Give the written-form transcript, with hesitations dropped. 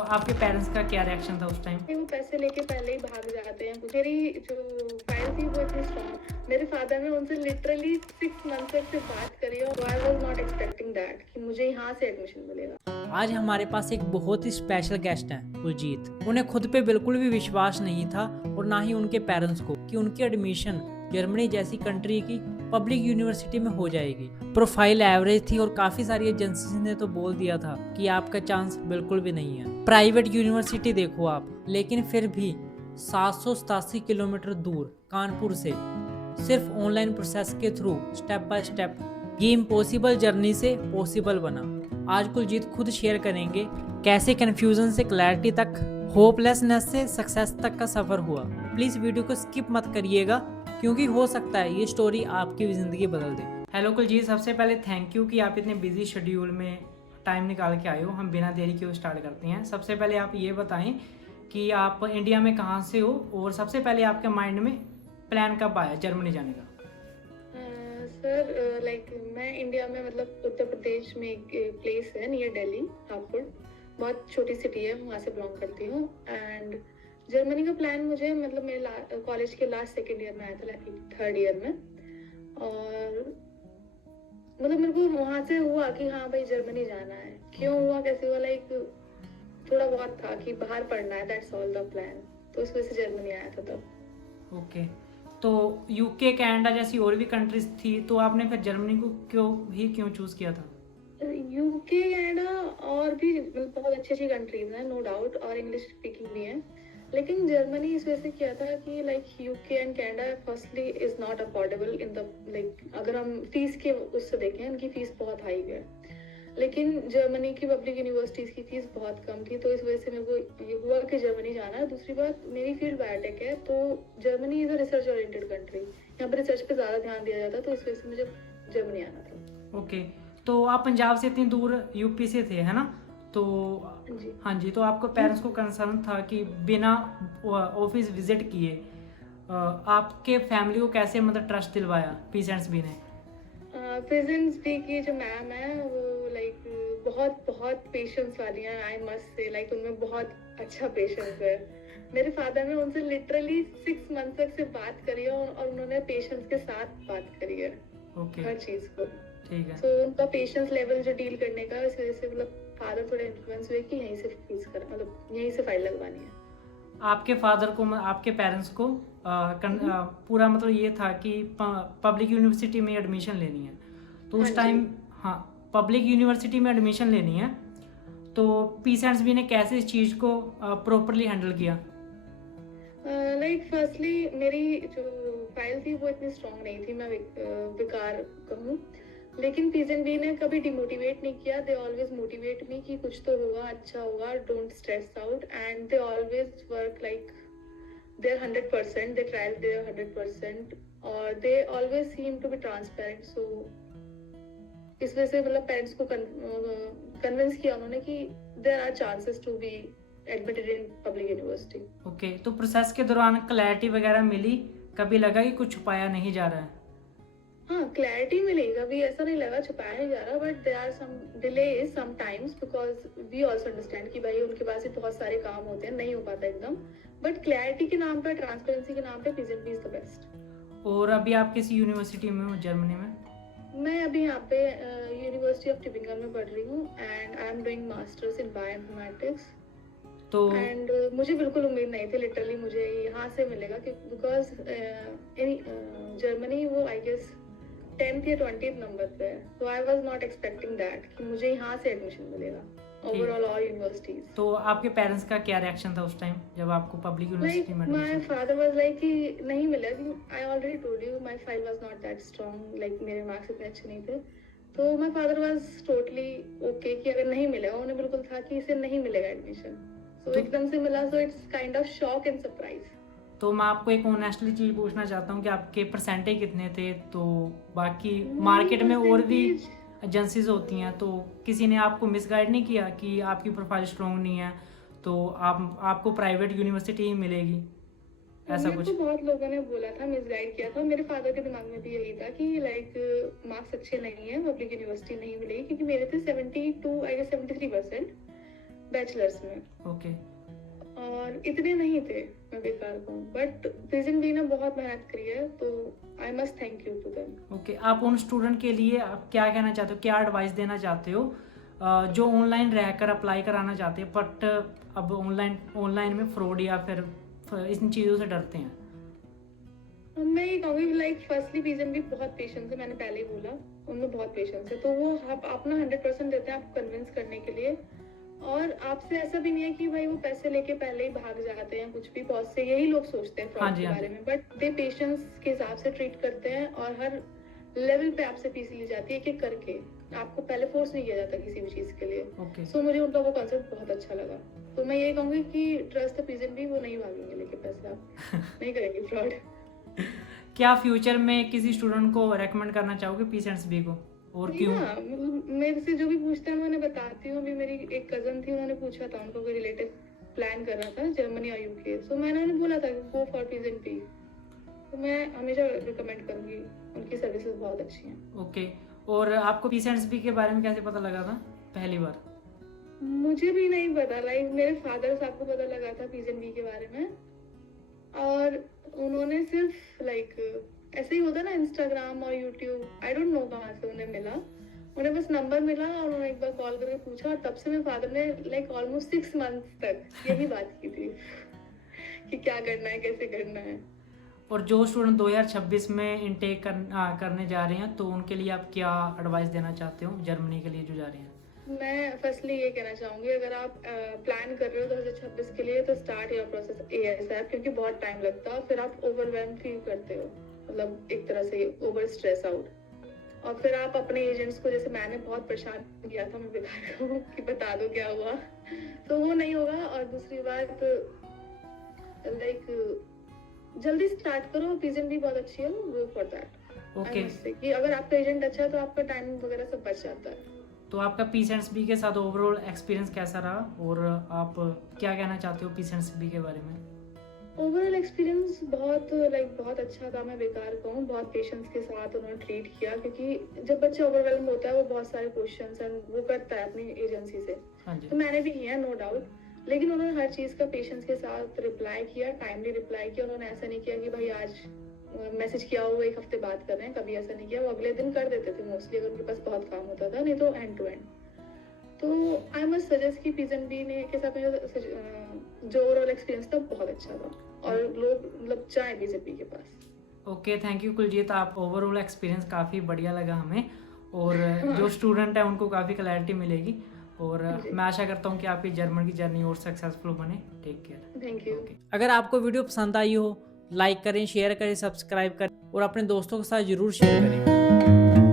आपके पेरेंट्स का क्या रिएक्शन था उस टाइम? वो पैसे लेके पहले ही भाग जाते हैं। मेरी जो फाइल थी वो इतनी स्ट्रॉन्ग, मेरे फादर ने उनसे लिटरली 6 मंथ तक से बात करी और I was not expecting that कि मुझे यहाँ से एडमिशन मिलेगा। आज हमारे पास एक बहुत ही स्पेशल गेस्ट हैं, कुलजीत। उन्हें खुद पे बिल्कुल भी विश्वास नहीं था और ना ही उनके पेरेंट्स को कि उनकी एडमिशन जर्मनी जैसी कंट्री की पब्लिक यूनिवर्सिटी में हो जाएगी। प्रोफाइल एवरेज थी और काफी सारी एजेंसीज ने तो बोल दिया था कि आपका चांस बिल्कुल भी नहीं है। प्राइवेट यूनिवर्सिटी देखो आप, लेकिन फिर भी 787 किलोमीटर दूर कानपुर से सिर्फ ऑनलाइन प्रोसेस के थ्रू स्टेप बाय स्टेप ये इम्पॉसिबल जर्नी से पॉसिबल बना। आज कुलजीत खुद शेयर करेंगे कैसे कंफ्यूजन से क्लैरिटी तक, होपलेसनेस से सक्सेस तक का सफर हुआ। प्लीज वीडियो को स्किप मत करिएगा क्योंकि हो सकता है ये स्टोरी आपकी जिंदगी बदल दे। हेलो कुलजीत, सबसे पहले थैंक यू कि आप इतने बिजी शेड्यूल में टाइम निकाल के आए हो। हम बिना देरी के स्टार्ट करते हैं। सबसे पहले आप ये बताएं कि आप इंडिया में कहाँ से हो और सबसे पहले आपके माइंड में प्लान कब आया जर्मनी जाने का? सर लाइक मैं इंडिया में मतलब उत्तर प्रदेश में एक प्लेस है नियर दिल्ली, हापुड़, बहुत छोटी सिटी है, वहाँ से बिलोंग करती हूँ। एंड जर्मनी का प्लान मुझे मतलब मेरे कॉलेज के लास्ट सेकेंड ईयर में आया था, थर्ड ईयर में। और मतलब मेरे को वहाँ से हुआ कि हाँ भाई जर्मनी जाना है। क्यों हुआ, कैसे हुआ, लाइक थोड़ा बहुत था कि बाहर पढ़ना है, दैट्स ऑल द प्लान। तो उस वजह से जर्मनी आया था तब। ओके, तो यूके, कनाडा जैसी और भी कंट्रीज थी, तो आपने फिर जर्मनी को क्यों चूज किया था? यूके, कनाडा और भी बहुत अच्छी अच्छी कंट्रीज हैं, नो डाउट, और इंग्लिश स्पीकिंग भी हैं। लेकिन जर्मनी इस वजह से किया था कि like UK and Canada firstly is not affordable in the like, अगर हम फीस के उससे देखें उनकी फीस बहुत हाई है। लेकिन जर्मनी की पब्लिक यूनिवर्सिटीज की फीस बहुत कम थी, तो इस वजह से मेरे को ये हुआ कि जर्मनी जाना है। दूसरी बात, मेरी फील्ड बायोटेक है, तो Germany is a research oriented country, यहाँ पर रिसर्च पे ज़्यादा ध्यान दिया जाता है, तो इस वजह से मुझे जर्मनी आना था। ओके, तो आप पंजाब से इतनी दूर यूपी से थे, है ना? तो जी हाँ जी, तो आपको पेरेंट्स को कंसर्न था कि बिना ऑफिस विजिट किए आपके फैमिली को कैसे मतलब ट्रस्ट दिलवाया पीसेंट्स बी ने? प्रेजेंस बी की जो मैम है वो लाइक बहुत बहुत पेशेंस वाली हैं, आई मस्ट से, लाइक उनमें बहुत अच्छा पेशेंस है। मेरे फादर ने उनसे लिटरली 6 मंथ तक से बात करी है और उन्होंने पेशेंस के साथ बात करी है हर चीज को। ठीक है। तो उनका पेशेंस लेवल जो डील करने का, इस वजह से मतलब फादर थोड़े इन्फ्लुएंस हुए कि यहीं से फीस कर, मतलब यहीं से फाइल लगवानी है। आपके फादर को, आपके पेरेंट्स को पूरा मतलब ये था कि पब्लिक यूनिवर्सिटी में एडमिशन लेनी है, तो उस टाइम हाँ पब्लिक यूनिवर्सिटी में एडमिशन लेनी है, तो पीसेंट्स बी ने कैसे इस चीज़ को प्रॉपरली हैंडल किया? लाइक फर्स्टली मेरी जो फाइल थी वो इतनी स्ट्रॉन्ग नहीं थी, मैं बेकार कहूँ। लेकिन पीजन बी ने कभी डिमोटिवेट नहीं किया, दे ऑलवेज मोटिवेट मी कि कुछ तो होगा, अच्छा होगा, don't stress out. And they always work like their 100%, they try their 100%, और they always seem to be transparent. So इस वजह से मतलब पेरेंट्स को कन्विंस किया उन्होंने कि there are chances to be admitted in public university. Okay, तो प्रोसेस के दौरान क्लैरिटी वगैरह मिली? कभी लगा कि कुछ छुपाया नहीं जा रहा है? हाँ, क्लैरिटी मिलेगी, कभी ऐसा नहीं लगा छुपाया नहीं जा रहा, but there are some delays sometimes because we also understand कि भाई उनके पास भी बहुत सारे काम होते हैं, नहीं हो पाता एकदम। बट क्लैरिटी के नाम पे, ट्रांसपेरेंसी के नाम पे पीजेंट इज द बेस्ट। और अभी आप किस यूनिवर्सिटी में हो जर्मनी में? मैं अभी यहाँ पे यूनिवर्सिटी ऑफ ट्यूबिंगन में पढ़ रही हूँ and I am doing masters in bioinformatics. तो एंड मुझे बिल्कुल उम्मीद नहीं थी लिटरली मुझे यहाँ से मिलेगा, बिकॉज जर्मनी वो आई गेस 10th या 20th नंबर पे है, तो I was not expecting that कि मुझे यहाँ से एडमिशन मिलेगा ओवरऑल ऑल यूनिवर्सिटीज। तो आपके पेरेंट्स का क्या रिएक्शन था उस टाइम जब आपको पब्लिक यूनिवर्सिटी में my admission? Father was like कि नहीं मिलेगा, I already told you my file was not that strong, like मेरे मार्क्स इतने अच्छे नहीं थे। तो my father was totally okay कि अगर नहीं मिलेगा, उन्हें बिल्कुल था कि इसे नहीं मिलेगा एडमिशन। सो एकदम से मिला, so it's kind of shock and surprise. तो मैं आपको एक ऑनेस्टली चीज़ पूछना चाहता हूँ कि आपके परसेंटेज कितने थे? तो बाकी मार्केट में और भी एजेंसीज होती हैं, तो किसी ने आपको मिसगाइड नहीं किया कि आपकी प्रोफाइल स्ट्रॉन्ग नहीं है तो आपको प्राइवेट यूनिवर्सिटी ही मिलेगी, ऐसा कुछ? तो बहुत लोगों ने बोला था, मिसगाइड किया था। मेरे फादर के दिमाग में भी यही था कि लाइक मार्क्स अच्छे नहीं है, पब्लिक यूनिवर्सिटी नहीं मिलेगी, क्योंकि मेरे थे 72 आई गेस 73%। बैचलर्स में, ओके और इतने नहीं थे, मैं बेकार कहूँ, बट प्रेजेंट भी ने बहुत मेहनत करी है, तो I must thank you to them. Okay. आप उन स्टूडेंट के लिए आप क्या कहना चाहते हो, क्या एडवाइस देना चाहते हो जो ऑनलाइन रहकर अप्लाई कराना चाहते हैं बट अब ऑनलाइन में फ्रॉड या फिर इन चीज़ों से डरते हैं? मैं ये कहूँगी लाइक फर्स्टली पीजन भी बहुत पेशेंस है, मैंने पहले ही बोला, उनमें बहुत पेशेंस है, तो वो आप अपना 100% देते हैं आपको कन्विंस करने के लिए, और आपसे ऐसा भी नहीं है कि भाई वो पैसे लेके पहले ही भाग जाते हैं कुछ भी, बहुत से यही लोग सोचते हैं हाँ फ्रॉड जी, के हाँ बारे जी। में, बट दे पेशेंस के हिसाब से ट्रीट करते हैं, और हर लेवल पे आपसे फीस ली जाती है एक एक करके, आपको पहले फोर्स नहीं किया जाता किसी भी चीज के लिए। ओके सो मुझे उनका वो कॉन्सेप्ट बहुत अच्छा लगा, तो मैं ये कहूंगी कि ट्रस्ट द पीजन भी, वो नहीं भागेंगे लेके पैसे, आप नहीं करेंगे फ्रॉड। क्या फ्यूचर में किसी स्टूडेंट को रेकमेंड करना चाहोगे पीसेंट्स को, और क्यों? हाँ, मेरे से जो भी पूछते हैं मैं उन्हें बताती हूँ। अभी मेरी एक कजन थी, उन्होंने पूछा था, उनको कोई रिलेटिव प्लान कर रहा था जर्मनी या यूके, सो मैंने उन्हें बोला था गो फॉर पीजन पी, तो मैं हमेशा रिकमेंड करूंगी, उनकी सर्विसेज बहुत अच्छी हैं। ओके। और आपको पीसेंट्स के बारे में कैसे पता लगा था पहली बार? मुझे भी नहीं पता, लाइक मेरे फादर साहब को पता लगा था पीजन बी के बारे में, और उन्होंने सिर्फ लाइक ऐसे ही होता ना इंस्टाग्राम और यूट्यूब, आई डोंट नो कहाँ से उन्हें मिला, उन्हें बस नंबर मिला और उन्होंने एक बार कॉल करके पूछा, और तब से मेरे फादर ने लाइक ऑलमोस्ट 6 मंथ्स तक यही बात की थी कि क्या करना है, कैसे करना है। और जो स्टूडेंट 2026 में इनटेक करने जा रहे हैं तो उनके लिए आप क्या एडवाइस देना चाहते हो, जर्मनी के लिए जो जा रहे हैं? मैं फर्स्टली ये कहना चाहूंगी, अगर आप प्लान कर रहे हो 2026 के लिए, तो स्टार्ट योर प्रोसेस ASAP, क्योंकि बहुत टाइम लगता है, फिर आप ओवरवेल्म फील करते हो, मतलब एक तरह से ओवर स्ट्रेस आउट, और फिर आप अपने एजेंट्स को, जैसे मैंने बहुत परेशान किया था, मैं बता रही हूँ कि बता दो क्या हुआ, तो वो नहीं होगा। और दूसरी बात लाइक जल्दी स्टार्ट करो, पीजन भी बहुत अच्छी है, गो फॉर दैट। ओके। कि अगर आपका एजेंट अच्छा है तो आपका टाइम वगैरह सब बच जाता है। तो आपका पीसेंट्स के साथ ओवरऑल एक्सपीरियंस कैसा रहा, और आप क्या कहना चाहते हो पीसेंट्स के बारे में? ओवरऑल एक्सपीरियंस बहुत बहुत अच्छा था, मैं बेकार कहूँ, बहुत पेशेंस के साथ उन्होंने ट्रीट किया, क्योंकि जब बच्चे ओवरवेलम होता है वो बहुत सारे क्वेश्चंस एंड वो करता है अपनी एजेंसी से, हाँ जी। तो मैंने भी किया नो डाउट, लेकिन उन्होंने हर चीज का पेशेंस के साथ रिप्लाई किया, टाइमली रिप्लाई किया, उन्होंने ऐसा नहीं किया कि भाई आज मैसेज किया हो 1 हफ्ते बात कर रहे हैं, कभी ऐसा नहीं किया, वो अगले दिन कर देते थे मोस्टली, अगर उनके पास बहुत काम होता था, नहीं तो एंड टू एंड। तो आई मस्ट सजेस्ट कि पीजन बी ने के साथ मेरा जो ओवरऑल एक्सपीरियंस था बहुत अच्छा था, और लोग मतलब जाए पीजन बी के पास। ओके, थैंक यू कुलजीत, आप ओवरऑल एक्सपीरियंस काफ़ी बढ़िया लगा हमें, और जो स्टूडेंट है उनको काफ़ी क्लैरिटी मिलेगी, और मैं आशा करता हूँ कि आपकी जर्मन की जर्नी और सक्सेसफुल बने। Take care. Thank you. अगर आपको वीडियो पसंद आई हो, लाइक करें, शेयर करें, सब्सक्राइब करें, और अपने दोस्तों के साथ ज़रूर शेयर करें।